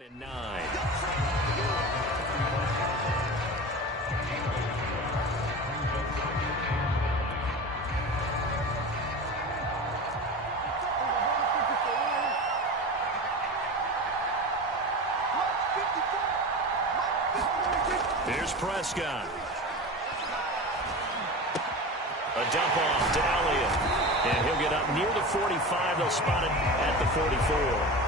And 9. Here's Prescott. A dump off to Elliott. And he'll get up near the 45. They'll spot it at the 44.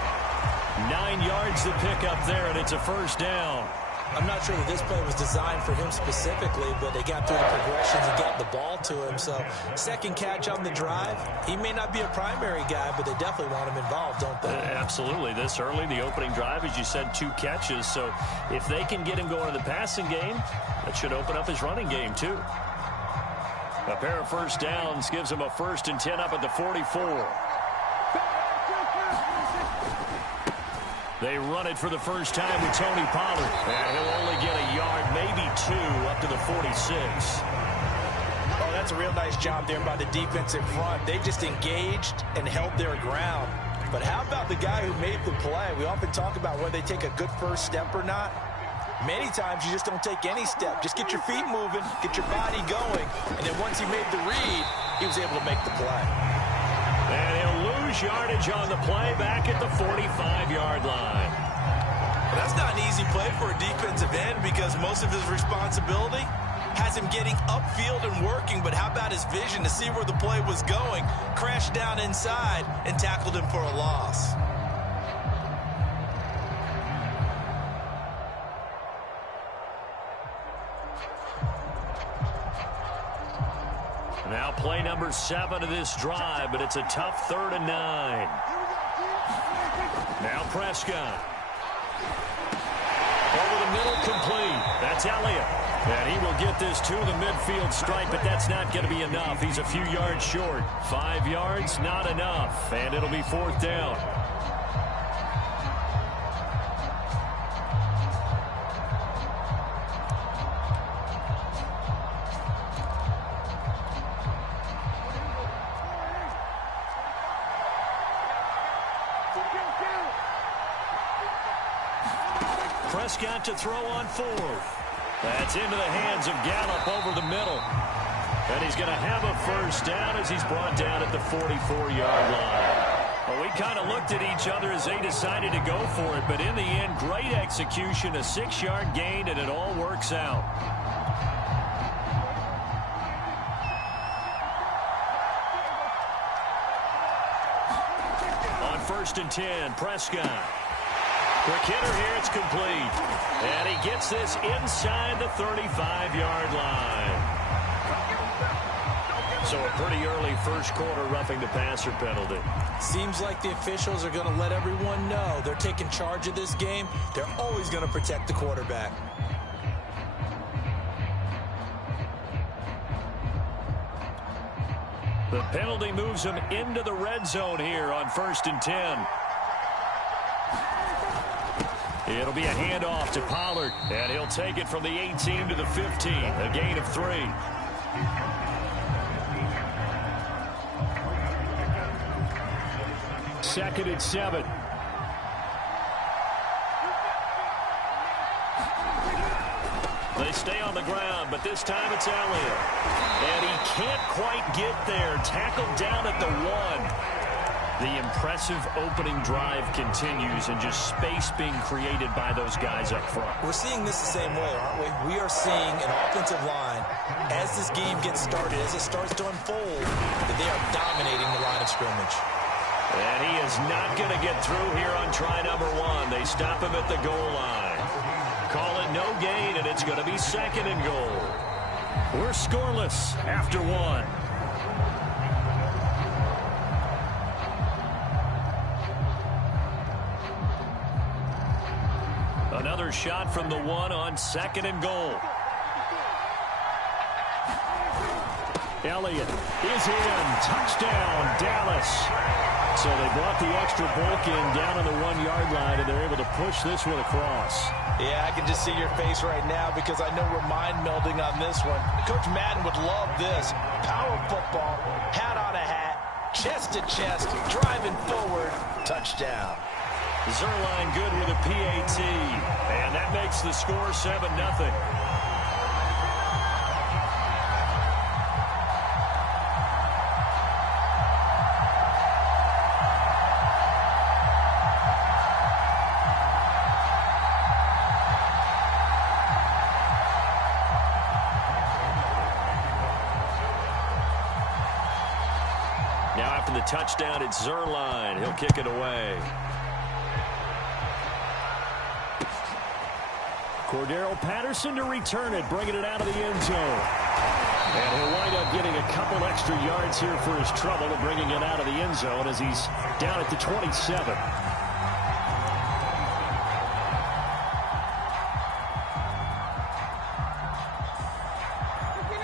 9 yards to pick up there, and it's a first down. I'm not sure that this play was designed for him specifically, but they got through the progressions and got the ball to him. So second catch on the drive. He may not be a primary guy, but they definitely want him involved, don't they? Absolutely. This early, the opening drive, as you said, 2 catches. So if they can get him going in the passing game, that should open up his running game too. A pair of first downs gives him a 1st and 10 up at the 44. They run it for the first time with Tony Pollard. And he'll only get a yard, maybe 2, up to the 46. Oh, that's a real nice job there by the defense in front. They just engaged and held their ground. But how about the guy who made the play? We often talk about whether they take a good first step or not. Many times you just don't take any step. Just get your feet moving, get your body going. And then once he made the read, he was able to make the play. And he'll lose yardage on the play back at the 45-yard line. Well, that's not an easy play for a defensive end because most of his responsibility has him getting upfield and working. But how about his vision to see where the play was going, crashed down inside, and tackled him for a loss. Now play number 7 of this drive, but it's a tough 3rd and 9. Now Prescott. Over the middle, complete. That's Elliott. And he will get this to the midfield stripe, but that's not going to be enough. He's a few yards short. 5 yards, not enough. And it'll be 4th down. Prescott to throw on 4th. That's into the hands of Gallup over the middle. And he's going to have a first down as he's brought down at the 44-yard line. Well, we kind of looked at each other as they decided to go for it, but in the end, great execution, a 6-yard gain, and it all works out. On 1st and 10, Prescott. Quick hitter here, it's complete. And he gets this inside the 35-yard line. So a pretty early first quarter roughing the passer penalty. Seems like the officials are going to let everyone know they're taking charge of this game. They're always going to protect the quarterback. The penalty moves him into the red zone here on 1st and 10. It'll be a handoff to Pollard, and he'll take it from the 18 to the 15, a gain of 3. Second and 7. They stay on the ground, but this time it's Elliott. And he can't quite get there. Tackled down at the 1. The impressive opening drive continues, and just space being created by those guys up front. We're seeing this the same way, aren't we? We are seeing an offensive line, as this game gets started, as it starts to unfold, that they are dominating the line of scrimmage. And he is not going to get through here on try number 1. They stop him at the goal line. Call it no gain, and it's going to be 2nd and goal. We're scoreless after 1. Another shot from the 1 on 2nd and goal. Elliott is in. Touchdown, Dallas. So they brought the extra bulk in down on the 1-yard line, and they're able to push this one across. Yeah, I can just see your face right now because I know we're mind melding on this one. Coach Madden would love this. Power football, hat on a hat, chest to chest, driving forward, touchdown. Zerline good with a PAT. And that makes the score 7-0. Now after the touchdown, it's Zerline. He'll kick it away. Cordero Patterson to return it, bringing it out of the end zone. And he'll wind up getting a couple extra yards here for his trouble and bringing it out of the end zone as he's down at the 27.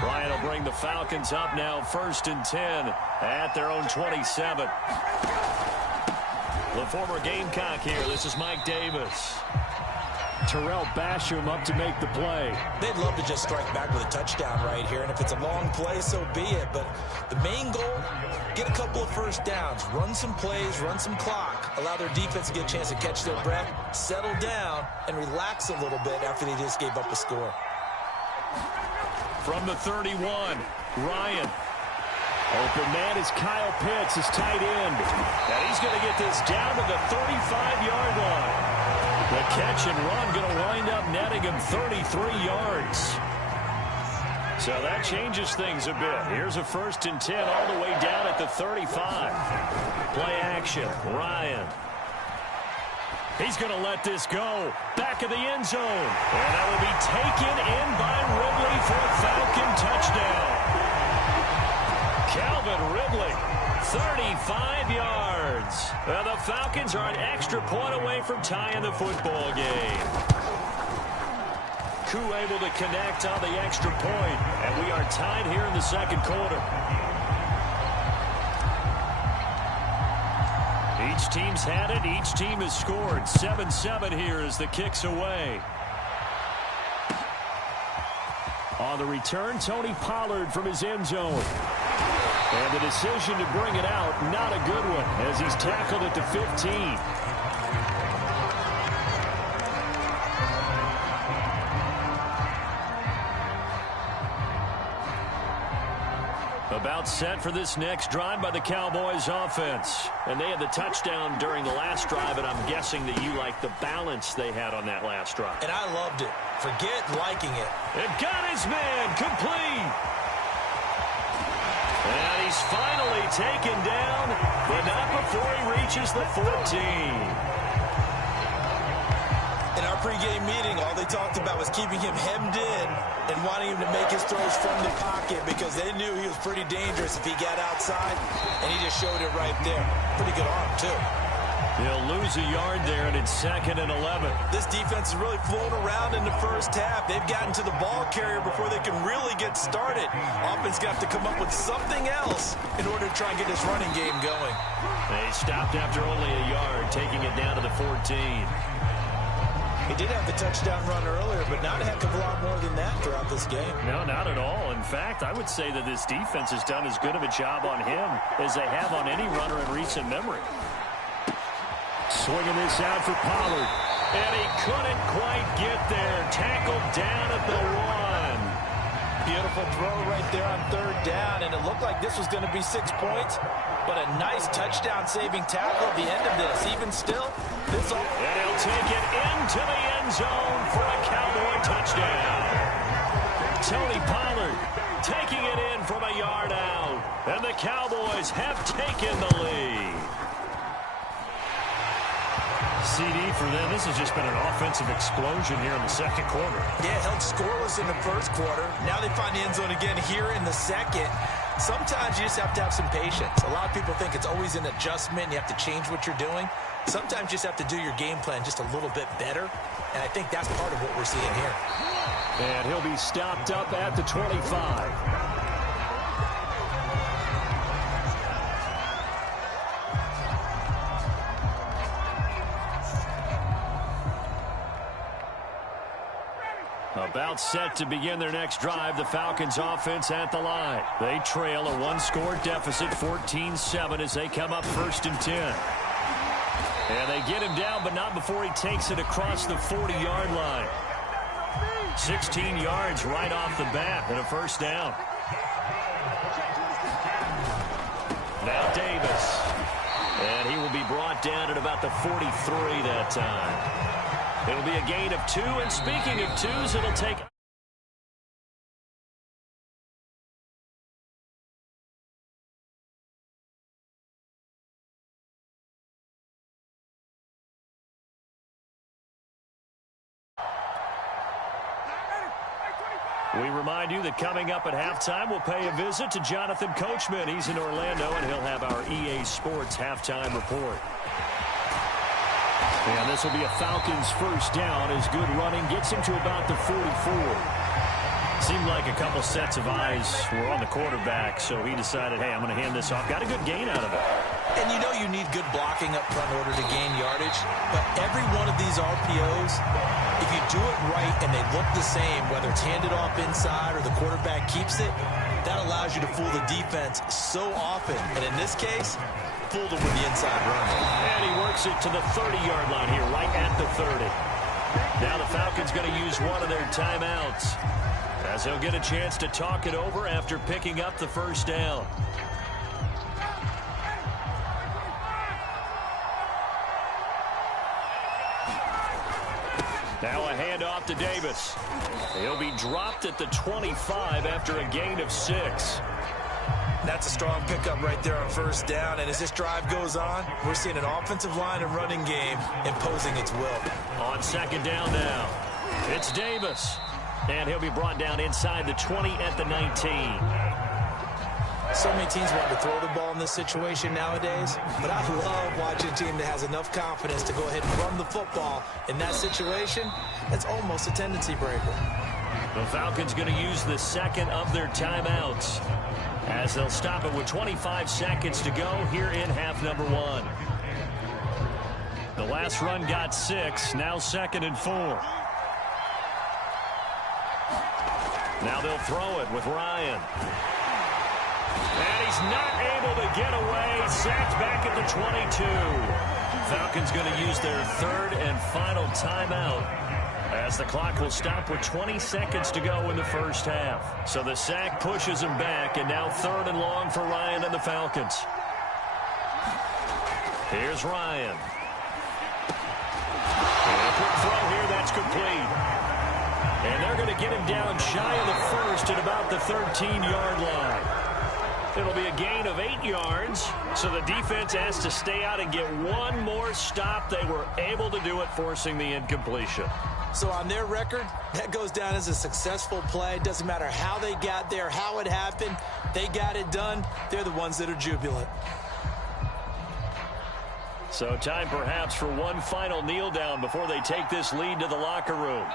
Bryant will bring the Falcons up now 1st and 10 at their own 27. The former Gamecock here. This is Mike Davis. Terrell Basham up to make the play. They'd love to just strike back with a touchdown right here, and if it's a long play, so be it. But the main goal, get a couple of first downs, run some plays, run some clock, allow their defense to get a chance to catch their breath, settle down, and relax a little bit after they just gave up a score. From the 31, Ryan. Open man is Kyle Pitts, his tight end. And he's going to get this down to the 35-yard line. The catch and run going to wind up netting him 33 yards. So that changes things a bit. Here's a 1st and 10 all the way down at the 35. Play action, Ryan. He's going to let this go. Back of the end zone. And that will be taken in by Ridley for a Falcon touchdown. Calvin Ridley, 35 yards. Well, the Falcons are an extra point away from tying the football game. Koo able to connect on the extra point, and we are tied here in the second quarter. Each team's had it. Each team has scored. 7-7 here as the kick's away. On the return, Tony Pollard from his end zone. And the decision to bring it out, not a good one, as he's tackled at the 15. About set for this next drive by the Cowboys offense. And they had the touchdown during the last drive, and I'm guessing that you like the balance they had on that last drive. And I loved it. Forget liking it. It got his man complete. And he's finally taken down, but not before he reaches the 14. In our pregame meeting, all they talked about was keeping him hemmed in and wanting him to make his throws from the pocket because they knew he was pretty dangerous if he got outside, and he just showed it right there. Pretty good arm, too. He'll lose a yard there, and it's 2nd and 11. This defense is really flown around in the first half. They've gotten to the ball carrier before they can really get started. Offense got to come up with something else in order to try and get this running game going. They stopped after only a yard, taking it down to the 14. He did have the touchdown run earlier, but not a heck of a lot more than that throughout this game. No, not at all. In fact, I would say that this defense has done as good of a job on him as they have on any runner in recent memory. Swinging this out for Pollard. And he couldn't quite get there. Tackled down at the 1. Beautiful throw right there on 3rd down, and it looked like this was going to be 6 points, but a nice touchdown-saving tackle at the end of this. Even still, this all... And he'll take it into the end zone for a Cowboy touchdown. Tony Pollard taking it in from a yard out, and the Cowboys have taken the lead. CD for them. This has just been an offensive explosion here in the second quarter. Yeah, held scoreless in the first quarter. Now they find the end zone again here in the second. Sometimes you just have to have some patience. A lot of people think it's always an adjustment. You have to change what you're doing. Sometimes you just have to do your game plan just a little bit better. And I think that's part of what we're seeing here. And he'll be stopped up at the 25. About set to begin their next drive, the Falcons offense at the line. They trail a 1-score deficit, 14-7, as they come up 1st and 10. And they get him down, but not before he takes it across the 40-yard line. 16 yards right off the bat and a first down. Now Davis. And he will be brought down at about the 43 that time. It'll be a gain of 2, and speaking of 2s, it'll take... We remind you that coming up at halftime, we'll pay a visit to Jonathan Coachman. He's in Orlando, and he'll have our EA Sports halftime report. And this will be a Falcons first down as good running gets him to about the 44. Seemed like a couple sets of eyes were on the quarterback, so he decided, hey, I'm going to hand this off. Got a good gain out of it. And you know you need good blocking up front in order to gain yardage, but every one of these RPOs, if you do it right and they look the same, whether it's handed off inside or the quarterback keeps it, that allows you to fool the defense so often. And in this case, fooled him with the inside run. And he works it to the 30-yard line here, right at the 30. Now the Falcons going to use one of their timeouts, as he'll get a chance to talk it over after picking up the first down. Now a handoff to Davis. He'll be dropped at the 25 after a gain of 6. That's a strong pickup right there on first down, and as this drive goes on, we're seeing an offensive line and running game imposing its will. On second down now, it's Davis. And he'll be brought down inside the 20 at the 19. So many teams want to throw the ball in this situation nowadays, but I love watching a team that has enough confidence to go ahead and run the football. In that situation, that's almost a tendency breaker. The Falcons going to use the second of their timeouts, as they'll stop it with 25 seconds to go here in half number 1. The last run got 6, now second and 4. Now they'll throw it with Ryan. And he's not able to get away. Sacked back at the 22. Falcons going to use their third and final timeout, as the clock will stop with 20 seconds to go in the first half. So the sack pushes him back, and now third and long for Ryan and the Falcons. Here's Ryan. And a quick throw here, that's complete. And they're going to get him down shy of the first at about the 13-yard line. It'll be a gain of 8 yards, so the defense has to stay out and get one more stop. They were able to do it, forcing the incompletion. So on their record, that goes down as a successful play. Doesn't matter how they got there, how it happened. They got it done. They're the ones that are jubilant. So time perhaps for one final kneel down before they take this lead to the locker room.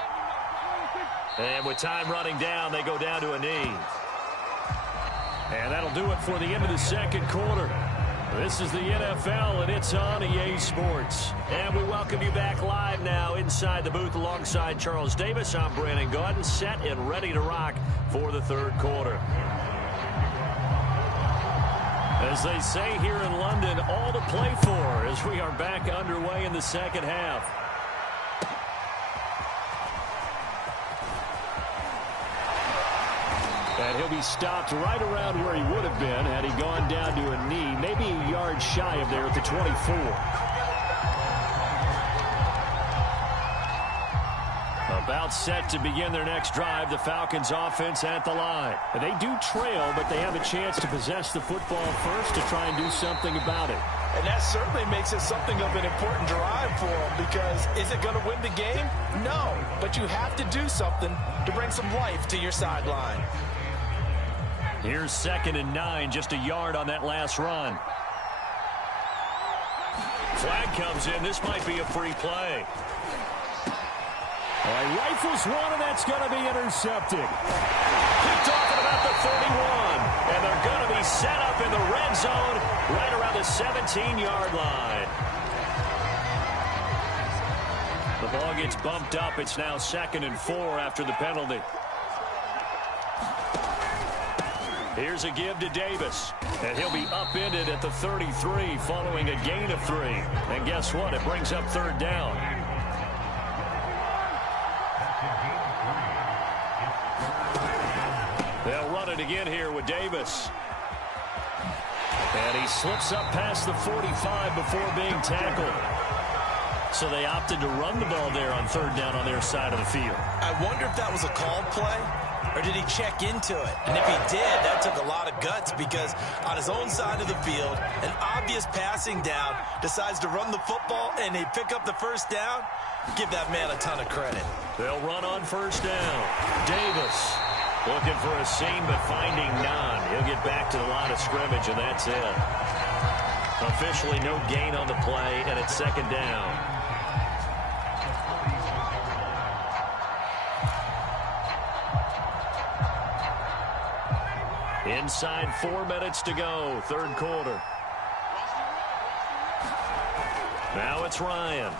And with time running down, they go down to a knee. And that'll do it for the end of the second quarter. This is the NFL, and it's on EA Sports. And we welcome you back live now inside the booth alongside Charles Davis. I'm Brandon Gaudin, set and ready to rock for the third quarter. As they say here in London, all to play for as we are back underway in the second half. And he'll be stopped right around where he would have been had he gone down to a knee, maybe a yard shy of there at the 24. About set to begin their next drive, the Falcons offense at the line. And they do trail, but they have a chance to possess the football first to try and do something about it. And that certainly makes it something of an important drive for them, because is it going to win the game? No, but you have to do something to bring some life to your sideline. Here's 2nd and 9, just a yard on that last run. Flag comes in. This might be a free play. Rifles one, and that's going to be intercepted. Picked off at about the 31. And they're going to be set up in the red zone right around the 17-yard line. The ball gets bumped up. It's now 2nd and 4 after the penalty. Here's a give to Davis. And he'll be upended at the 33 following a gain of 3. And guess what? It brings up third down. They'll run it again here with Davis. And he slips up past the 45 before being tackled. So they opted to run the ball there on third down on their side of the field. I wonder if that was a called play, or did he check into it? And if he did, that took a lot of guts, because on his own side of the field, an obvious passing down, decides to run the football, and they pick up the first down. Give that man a ton of credit. They'll run on first down. Davis looking for a seam, but finding none. He'll get back to the line of scrimmage, and that's it. Officially no gain on the play, and it's second down. Inside 4 minutes to go, third quarter. Now it's Ryan.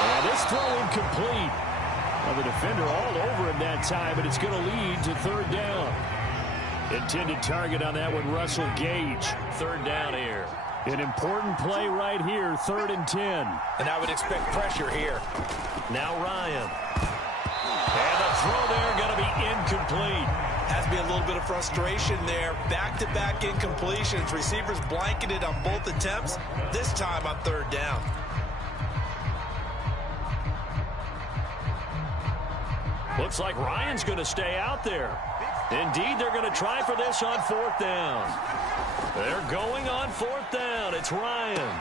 And this throw incomplete. Well, the defender all over him that time, but it's going to lead to third down. Intended target on that one, Russell Gage. Third down here. An important play right here, 3rd and 10. And I would expect pressure here. Now Ryan. And the throw there going to be incomplete. Has to be a little bit of frustration there. Back-to-back incompletions. Receivers blanketed on both attempts. This time on third down. Looks like Ryan's going to stay out there. Indeed, they're going to try for this on 4th down. They're going on 4th down. It's Ryan.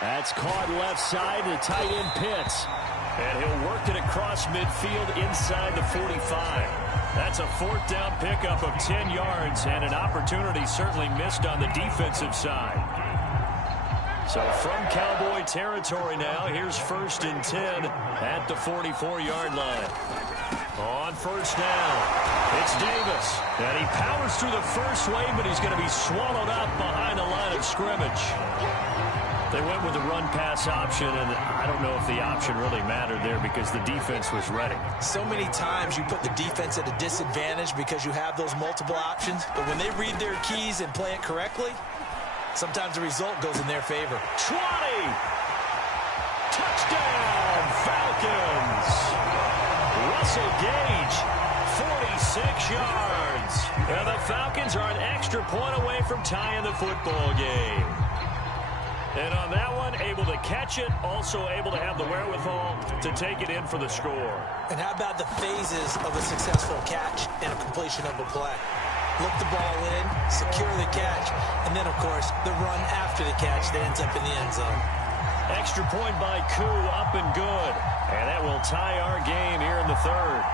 That's caught left side to tight end Pitts. And he'll work it across midfield inside the 45. That's a 4th down pickup of 10 yards, and an opportunity certainly missed on the defensive side. So from Cowboy territory now, here's 1st and 10 at the 44-yard line. On first down, it's Davis. And he powers through the first wave, but he's going to be swallowed up behind the line of scrimmage. They went with the run-pass option, and I don't know if the option really mattered there because the defense was ready. So many times you put the defense at a disadvantage because you have those multiple options, but when they read their keys and play it correctly, sometimes the result goes in their favor. 20! Touchdown, Falcons! Russell Gage, 46 yards. And the Falcons are an extra point away from tying the football game. And on that one, able to catch it, also able to have the wherewithal to take it in for the score. And how about the phases of a successful catch and a completion of a play? Look the ball in, secure the catch, and then, of course, the run after the catch that ends up in the end zone. Extra point by Koo, up and good. And that will tie our game here in the 3rd.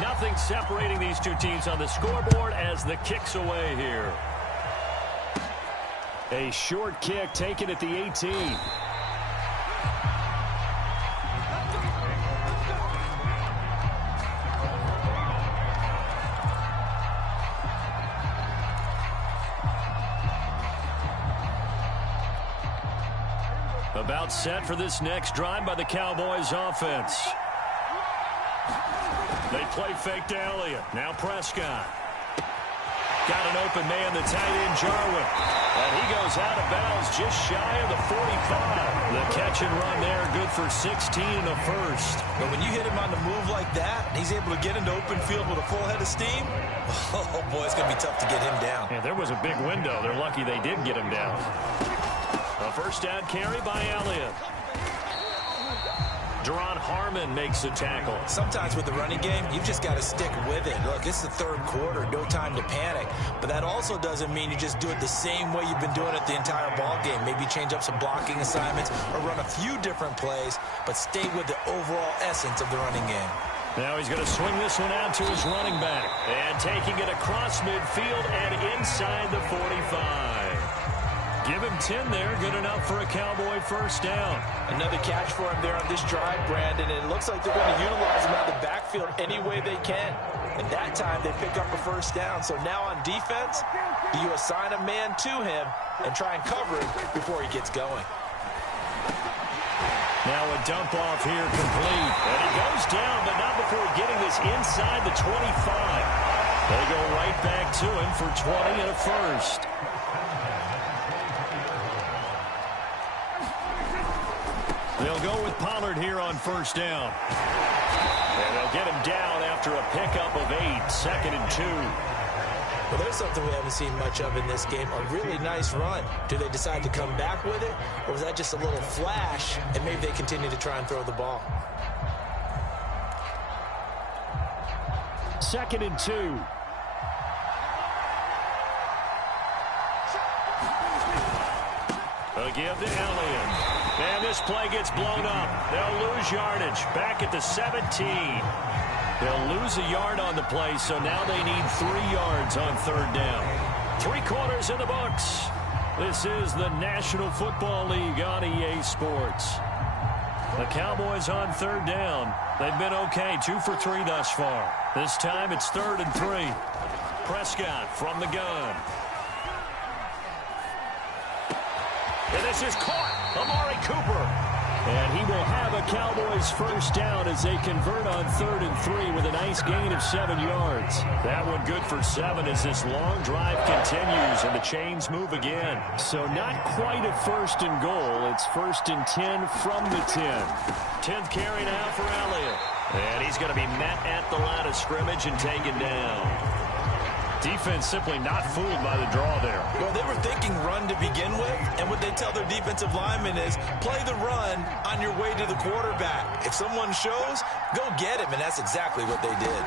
Nothing separating these two teams on the scoreboard as the kick's away here. A short kick taken at the 18. About set for this next drive by the Cowboys offense. They play fake to Elliott. Now Prescott. Got an open man, the tight end Jarwin. And he goes out of bounds just shy of the 45. The catch and run there, good for 16 and a first. But when you hit him on the move like that, and he's able to get into open field with a full head of steam, oh boy, it's going to be tough to get him down. Yeah, there was a big window. They're lucky they did get him down. A first down carry by Elliott. Deron Harmon makes the tackle. Sometimes with the running game, you've just got to stick with it. Look, it's the 3rd quarter, no time to panic. But that also doesn't mean you just do it the same way you've been doing it the entire ball game. Maybe change up some blocking assignments or run a few different plays, but stay with the overall essence of the running game. Now he's going to swing this one out to his running back. And taking it across midfield and inside the 45. Give him 10 there. Good enough for a Cowboy first down. Another catch for him there on this drive, Brandon. And it looks like they're going to utilize him out of the backfield any way they can. And that time they pick up a first down. So now on defense, you assign a man to him and try and cover him before he gets going. Now a dump off here complete. And he goes down, but not before getting this inside the 25. They go right back to him for 20 and a first. They'll go with Pollard here on first down. And they'll get him down after a pickup of 8, 2nd and 2. Well, there's something we haven't seen much of in this game, a really nice run. Do they decide to come back with it, or was that just a little flash, and maybe they continue to try and throw the ball? 2nd and 2. They'll give to Elliott. And this play gets blown up. They'll lose yardage back at the 17. They'll lose a yard on the play, so now they need 3 yards on 3rd down. 3 quarters in the books. This is the National Football League on EA Sports. The Cowboys on 3rd down. They've been okay, 2 for 3 thus far. This time it's 3rd and 3. Prescott from the gun. And this is caught. Amari Cooper. And he will have a Cowboys first down as they convert on 3rd and 3 with a nice gain of 7 yards. That one good for 7 as this long drive continues and the chains move again. So not quite a 1st and goal. It's 1st and 10 from the 10. 10th carry now for Elliott. And he's going to be met at the line of scrimmage and taken down. Defense simply not fooled by the draw there. Well, they were thinking run to begin with, and what they tell their defensive linemen is play the run on your way to the quarterback. If someone shows, go get him, and that's exactly what they did.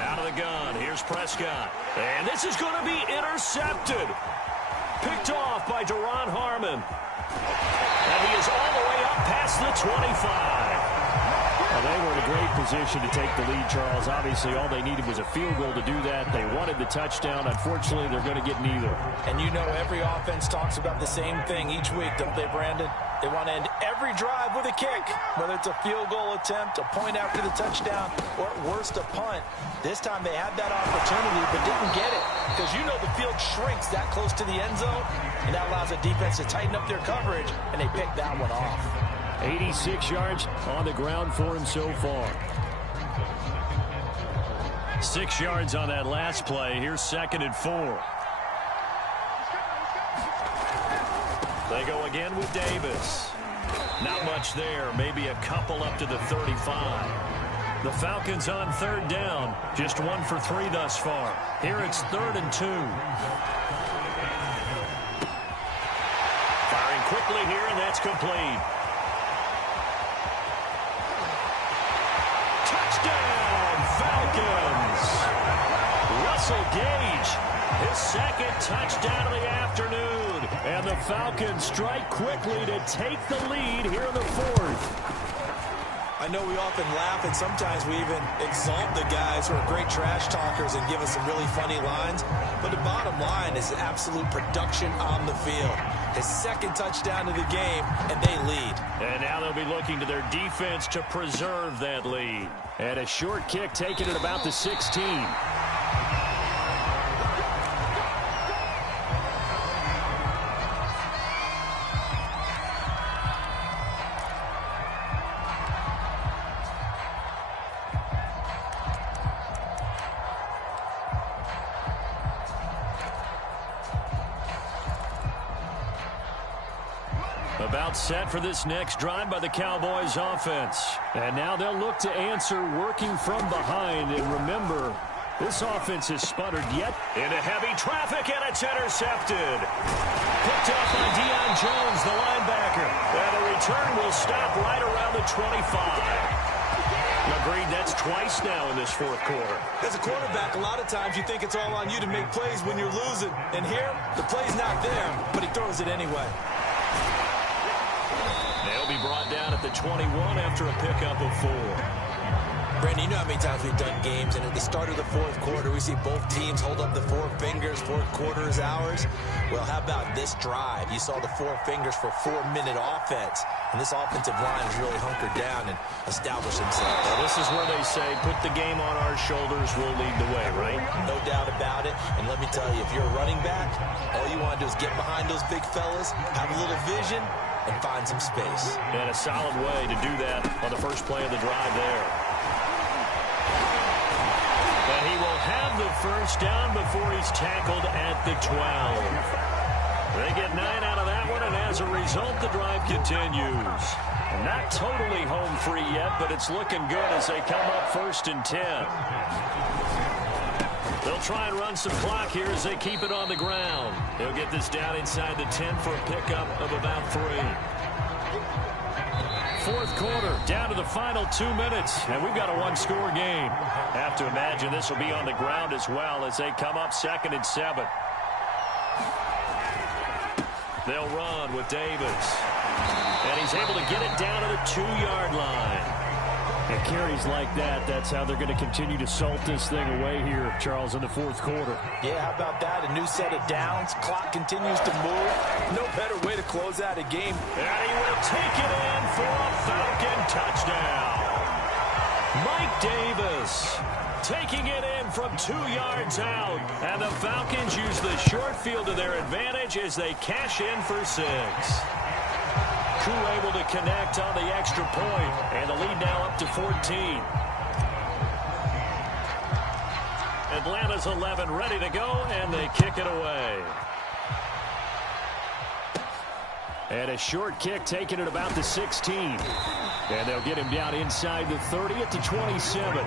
Out of the gun, here's Prescott. And this is going to be intercepted. Picked off by Deron Harmon. And he is all the way up past the 25. Well, they were in a great position to take the lead, Charles. Obviously, all they needed was a field goal to do that. They wanted the touchdown. Unfortunately, they're going to get neither. And you know every offense talks about the same thing each week, don't they, Brandon? They want to end every drive with a kick, whether it's a field goal attempt, a point after the touchdown, or at worst, a punt. This time they had that opportunity but didn't get it because you know the field shrinks that close to the end zone, and that allows the defense to tighten up their coverage, and they picked that one off. 86 yards on the ground for him so far. 6 yards on that last play. Here's 2nd and 4. They go again with Davis. Not much there. Maybe a couple up to the 35. The Falcons on 3rd down. Just 1 for 3 thus far. Here it's 3rd and 2. Firing quickly here, and that's complete. Falcons. Russell Gage, his 2nd touchdown of the afternoon. And the Falcons strike quickly to take the lead here in the 4th. I know we often laugh, and sometimes we even exalt the guys who are great trash talkers and give us some really funny lines. But the bottom line is absolute production on the field. His 2nd touchdown of the game, and they lead. And now they'll be looking to their defense to preserve that lead. And a short kick taken at about the 16. About set for this next drive by the Cowboys offense. And now they'll look to answer working from behind. And remember, this offense has sputtered yet into heavy traffic, and it's intercepted. Picked up by Deion Jones, the linebacker. And the return will stop right around the 25. Agreed, that's twice now in this 4th quarter. As a quarterback, a lot of times you think it's all on you to make plays when you're losing. And here, the play's not there, but he throws it anyway. They'll be brought down at the 21 after a pickup of 4. Brandon, you know how many times we've done games, and at the start of the 4th quarter, we see both teams hold up the 4 fingers, 4th quarter is ours. Well, how about this drive? You saw the 4 fingers for 4-minute offense, and this offensive line has really hunkered down and established themselves. Well, this is where they say, put the game on our shoulders, we'll lead the way, right? No doubt about it, and let me tell you, if you're a running back, all you want to do is get behind those big fellas, have a little vision, and find some space. And a solid way to do that on the first play of the drive there. And he will have the first down before he's tackled at the 12. They get 9 out of that one, and as a result, the drive continues. Not totally home free yet, but it's looking good as they come up 1st and 10. They'll try and run some clock here as they keep it on the ground. They'll get this down inside the 10 for a pickup of about 3. 4th quarter, down to the final 2 minutes, and we've got a one-score game. Have to imagine this will be on the ground as well as they come up 2nd and 7. They'll run with Davis. And he's able to get it down to the 2-yard line. And carries like that, that's how they're going to continue to salt this thing away here, Charles, in the 4th quarter. Yeah, how about that? A new set of downs. Clock continues to move. No better way to close out a game. And he will take it in for a Falcon touchdown. Mike Davis taking it in from 2 yards out. And the Falcons use the short field to their advantage as they cash in for 6. Koo able to connect on the extra point, and the lead now up to 14. Atlanta's 11 ready to go, and they kick it away. And a short kick taken at about the 16. And they'll get him down inside the 30 at the 27.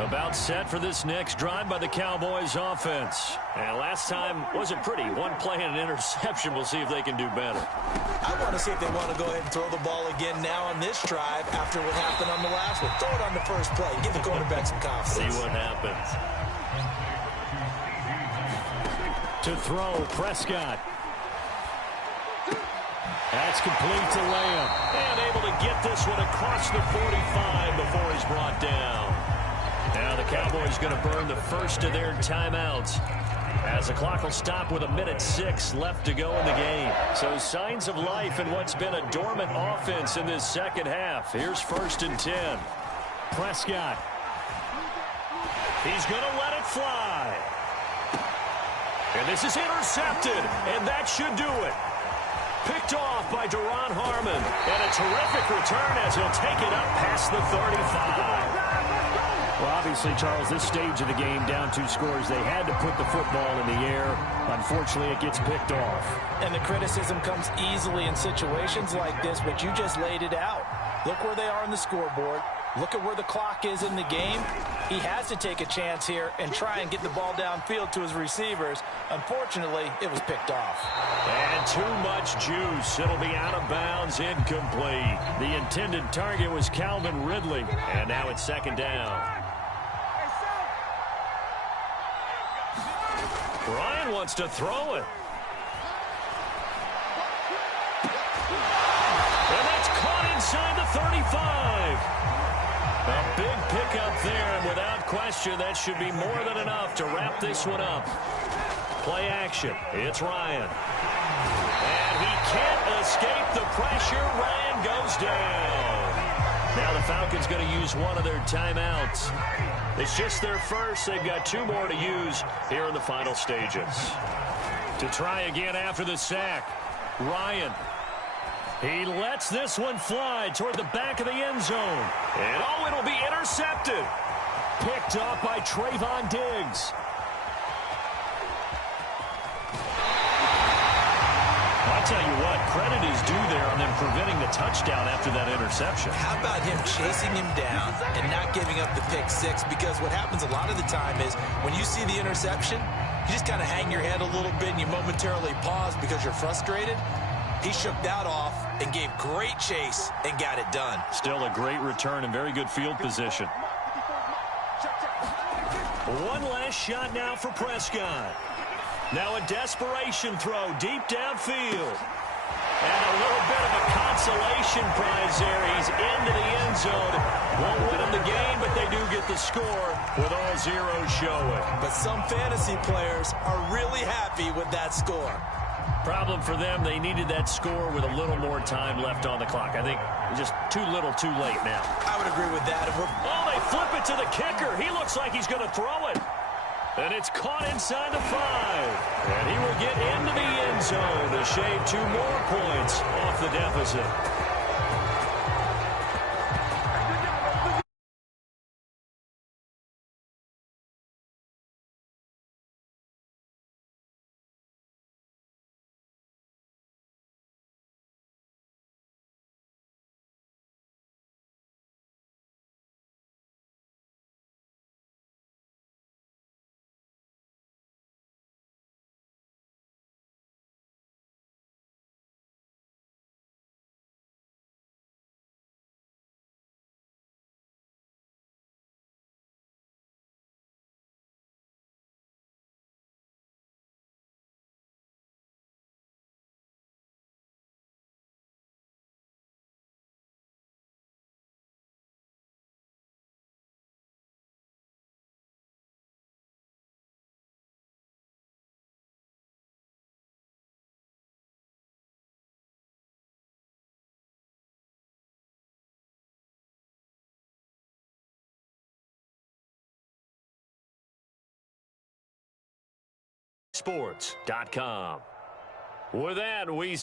About set for this next drive by the Cowboys offense. And last time wasn't pretty. One play and an interception. We'll see if they can do better. I want to see if they want to go ahead and throw the ball again now on this drive after what happened on the last one. Throw it on the first play. Give the quarterback some confidence. See what happens. To throw, Prescott. That's complete to Lamb. And able to get this one across the 45 before he's brought down. Now the Cowboys going to burn the first of their timeouts as the clock will stop with 1:06 left to go in the game. So signs of life in what's been a dormant offense in this second half. Here's 1st and 10. Prescott. He's going to let it fly. And this is intercepted, and that should do it. Picked off by Duron Harmon. And a terrific return as he'll take it up past the 35. Well, obviously, Charles, this stage of the game, down 2 scores, they had to put the football in the air. Unfortunately, it gets picked off. And the criticism comes easily in situations like this, but you just laid it out. Look where they are on the scoreboard. Look at where the clock is in the game. He has to take a chance here and try and get the ball downfield to his receivers. Unfortunately, it was picked off. And too much juice. It'll be out of bounds, incomplete. The intended target was Calvin Ridley. And now it's 2nd down. Ryan wants to throw it. And that's caught inside the 35. A big pickup there, and without question, that should be more than enough to wrap this one up. Play action. It's Ryan. And he can't escape the pressure. Ryan goes down. Now the Falcons going to use one of their timeouts. It's just their first. They've got 2 more to use here in the final stages. To try again after the sack, Ryan. He lets this one fly toward the back of the end zone. And oh, it'll be intercepted. Picked up by Trayvon Diggs. I'll tell you what, credit is due there on them preventing the touchdown after that interception. How about him chasing him down and not giving up the pick 6? Because what happens a lot of the time is when you see the interception, you just kind of hang your head a little bit and you momentarily pause because you're frustrated. He shook that off and gave great chase and got it done. Still a great return and very good field position. One last shot now for Prescott. Now a desperation throw deep downfield. And a little bit of a consolation prize there. He's into the end zone. Won't win him the game, but they do get the score with all zeros showing. But some fantasy players are really happy with that score. Problem for them, they needed that score with a little more time left on the clock. I think just too little too late now. I would agree with that. Oh, flip it to the kicker. He looks like he's going to throw it. And it's caught inside the 5. And he will get into the end zone to shave 2 more points off the deficit. Sports.com. With that, we